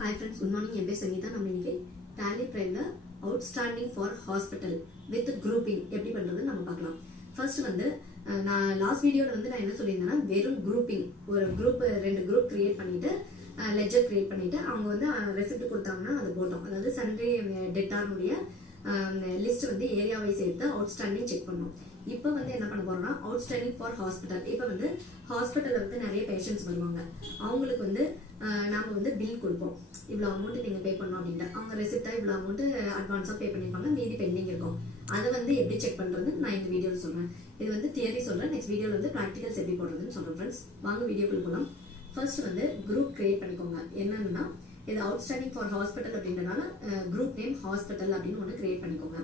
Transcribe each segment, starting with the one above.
Hi friends, good morning. என் பேர் சங்கீதா. நம்ம இன்னைக்கு Tally Primeல outstanding for hospital with grouping எப்படி பண்றதுன்னு நம்ம பார்க்கலாம். ஃபர்ஸ்ட் வந்து நான் லாஸ்ட் வீடியோல வந்து நான் என்ன சொல்லியிருந்தேன்னா வெறும் grouping ஒரு குரூப் ரெண்டு குரூப் கிரியேட் பண்ணிட்டு லெட்ஜர் கிரியேட் பண்ணிட்டு அவங்க வந்து ரெசிப்ட் கொடுத்தாங்கன்னா அது போட்டோம். அதாவது சண்டே டெட்டாருடைய லிஸ்ட் வந்து ஏரியா வைஸ் எடுத்து அவுட்ஸ்டாண்டிங் செக் பண்ணோம். இப்போ வந்து என்ன பண்ண போறோம்னா அவுட்ஸ்டாண்டிங் ஃபார் ஹாஸ்பிட்டல். இப்போ வந்து ஹாஸ்பிட்டல்ல வந்து நிறைய பேஷண்ட்ஸ் வருவாங்க. அவங்களுக்கு வந்து நாம வந்து பில் கொடுப்போம். இவ்வளவு அமௌண்ட் நீங்க பே பண்ணணும் அப்படின்ட்டு அவங்க ரெசிப்டா இவ்வளவு அமௌண்ட் அட்வான்ஸா பே பண்ணிருப்பாங்க, மீதி பெண்டிங் இருக்கும். அதை வந்து எப்படி செக் பண்றது நான் இந்த வீடியோல சொல்றேன். இது வந்து தியரி சொல்றேன், நெக்ஸ்ட் வீடியோல வந்து பிராக்டிகல்ஸ் எப்படி போடுறதுன்னு சொல்றேன். ஃப்ரெண்ட்ஸ் வாங்க வீடியோக்குள்ள போலாம். ஃபர்ஸ்ட் வந்து குரூப் கிரியேட் பண்ணிக்கோங்க. என்னன்னா இது அவுட்ஸ்டாண்டிங் ஃபார் ஹாஸ்பிட்டல் அப்படின்றனால குரூப் நேம் ஹாஸ்பிட்டல் அப்படின்னு ஒன்று கிரியேட் பண்ணிக்கோங்க.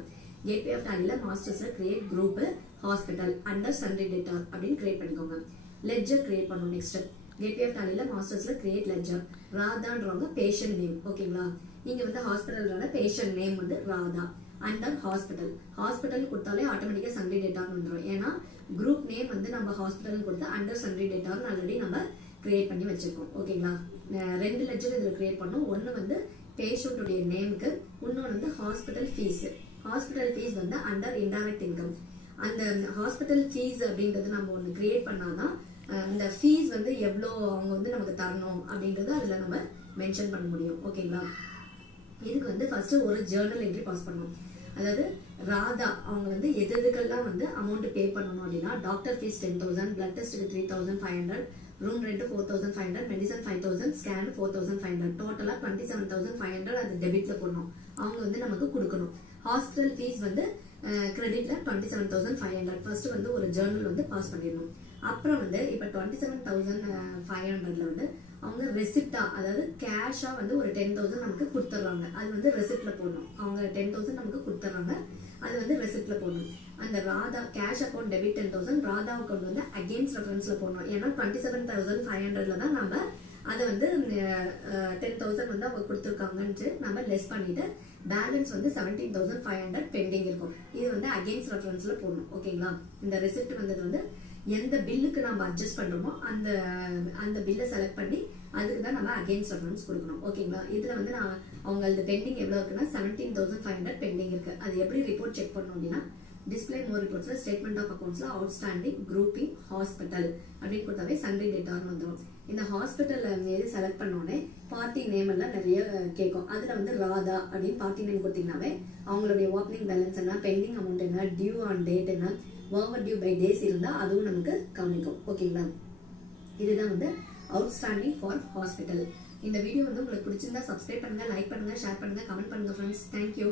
கேட்வே ஆஃப் டாலில மாஸ்டர்ஸ்ல create group hospital under sundry டேட்டா அப்படின்னு கிரியேட் பண்ணிக்கோங்க. லெட்ஜர் கிரியேட் பண்ணணும். நெக்ஸ்ட் கேட்வே ஆஃப் டாலில மாஸ்டர்ஸ்ல கிரியேட் லெட்ஜர். ராதான்றவங்க பேஷண்ட் நேம். ஓகேங்களா, நீங்க வந்து ஹாஸ்பிட்டலோட பேஷண்ட் நேம் வந்து ராதா. அண்டர் ஹாஸ்பிட்டல் ஹாஸ்பிட்டல் கொடுத்தாலே ஆட்டோமேட்டிக்கா சண்டே டேட்டான்னு வந்துடும். ஏன்னா குரூப் நேம் வந்து நம்ம ஹாஸ்பிட்டல் கொடுத்து அண்டர் சண்டே டேட்டான்னு ஆல்ரெடி நம்ம கிரியேட் பண்ணி வச்சிருக்கோம். ஓகேங்களா, ரெண்டு லெட்ஜர் இதுல கிரியேட் பண்ணோம். ஒன்னு வந்து பேஷண்ட்டுடைய நேமுக்கு, இன்னொன்று வந்து ஹாஸ்பிட்டல் ஃபீஸ். ஹாஸ்பிட்டல் ஃபீஸ் வந்து அண்டர் இன்டைரக்ட் இன்கம். அந்த ஹாஸ்பிட்டல் ஃபீஸ் அப்படின்றது நம்ம ஒன்று கிரியேட் பண்ணாதான் அந்த ஃபீஸ் வந்து எவ்வளோ அவங்க வந்து நமக்கு தரணும் அப்படின்றது அதில் நம்ம மென்ஷன் பண்ண முடியும். ஓகேங்களா, இதுக்கு வந்து ஃபர்ஸ்ட் ஒரு ஜேர்னல் என்ட்ரி பாஸ் பண்ணணும். அதாவது ராதா அவங்க வந்து எதுக்கெல்லாம் வந்து அமௌண்ட் பே பண்ணணும் அப்படின்னா டாக்டர் ஃபீஸ் 10,000, பிளட் டெஸ்ட்டுக்கு 3,500, ரூம் ரெண்ட் 4,500, மெடிசன் 5,000, ஸ்கேன் 4,500, டோட்டலா 27,500 அது டெபிட்ல போடணும். அவங்க வந்து நமக்கு கொடுக்கணும். ஹாஸ்பிட்டல் ஃபீஸ் வந்து கிரெடிட்ல 27,500 ஃபர்ஸ்ட் வந்து ஒரு ஜேர்னல் வந்து பாஸ் பண்ணிடணும். அப்புறம் வந்து இப்ப 27,500ல வந்து அவங்க ரெசிப்டா அதாவது கேஷா வந்து ஒரு 10,000 நமக்கு கொடுத்துறாங்க. அது வந்து ரெசிப்ட்ல போடணும். அவங்க 10,000 நமக்கு கொடுத்துறாங்க, அது வந்து ரெசிப்ட்ல போடணும். அந்த Radha cash account debit 10,000, Radha account வந்து அகெயின்ஸ்ட் ரெஃபரன்ஸ்ல போடணும். ஏன்னா 27,500ல தான் நம்ம அதை வந்து 10,000 வந்து அவங்க கொடுத்துருக்காங்கன்னு நம்ம லெஸ் பண்ணிட்டு பேலன்ஸ் வந்து 17,500 பெண்டிங் இருக்கும். இது வந்து அகெயின்ஸ்ட் ரெஃபரன்ஸ்ல போடணும். ஓகேங்களா, இந்த ரெசிப்ட் வந்தது வந்து எந்த பில்லுக்கு நம்ம அட்ஜஸ்ட் பண்றோமோ அந்த பில்லை செலக்ட் பண்ணி அதுக்கு தான் நம்ம அகெயின்ஸ்ட் ரெஃபரன்ஸ் கொடுக்கணும். ஓகேங்களா, இதுல வந்து நான் அவங்களது பெண்டிங் எவ்வளவு இருக்குன்னா 17,500 பெண்டிங் இருக்கு. அது எப்படி ரிப்போர்ட் செக் பண்ணணும் அப்படின்னா டிஸ்பிளே மோர் ரிப்போர்ட்ஸ்ல ஸ்டேட்மெண்ட் ஆஃப் அக்கௌண்ட்ஸ்ல அவுட்ஸ்டாண்டிங் குரூப்பிங் ஹாஸ்பிட்டல் அப்படின்னு கொடுத்தாவே சண்டே டேட்டான்னு வந்துடும். இந்த ஹாஸ்பிட்டல் எது செலக்ட் பண்ணோடனே பார்ட்டி நேம் எல்லாம் நிறைய கேட்கும். அதுல வந்து ராதா அப்படின்னு பார்ட்டி நேம் கொடுத்தீங்கன்னாவே அவங்களுடைய ஓப்பனிங் பேலன்ஸ் என்ன, பெண்டிங் அமௌண்ட் என்ன, டியூ ஆன் டேட் என்ன, ஓவர் டியூ பை டேஸ் இருந்தா அதுவும் நமக்கு கவனிக்கும். ஓகேங்களா, இதுதான் வந்து அவுட்ஸ்டாண்டிங் ஃபார் ஹாஸ்பிட்டல். இந்த வீடியோ வந்து உங்களுக்கு பிடிச்சிருந்தா சப்ஸ்கிரைப் பண்ணுங்க, லைக் பண்ணுங்க, ஷேர் பண்ணுங்க, கமெண்ட் பண்ணுங்க ஃப்ரெண்ட்ஸ். தேங்க்யூ.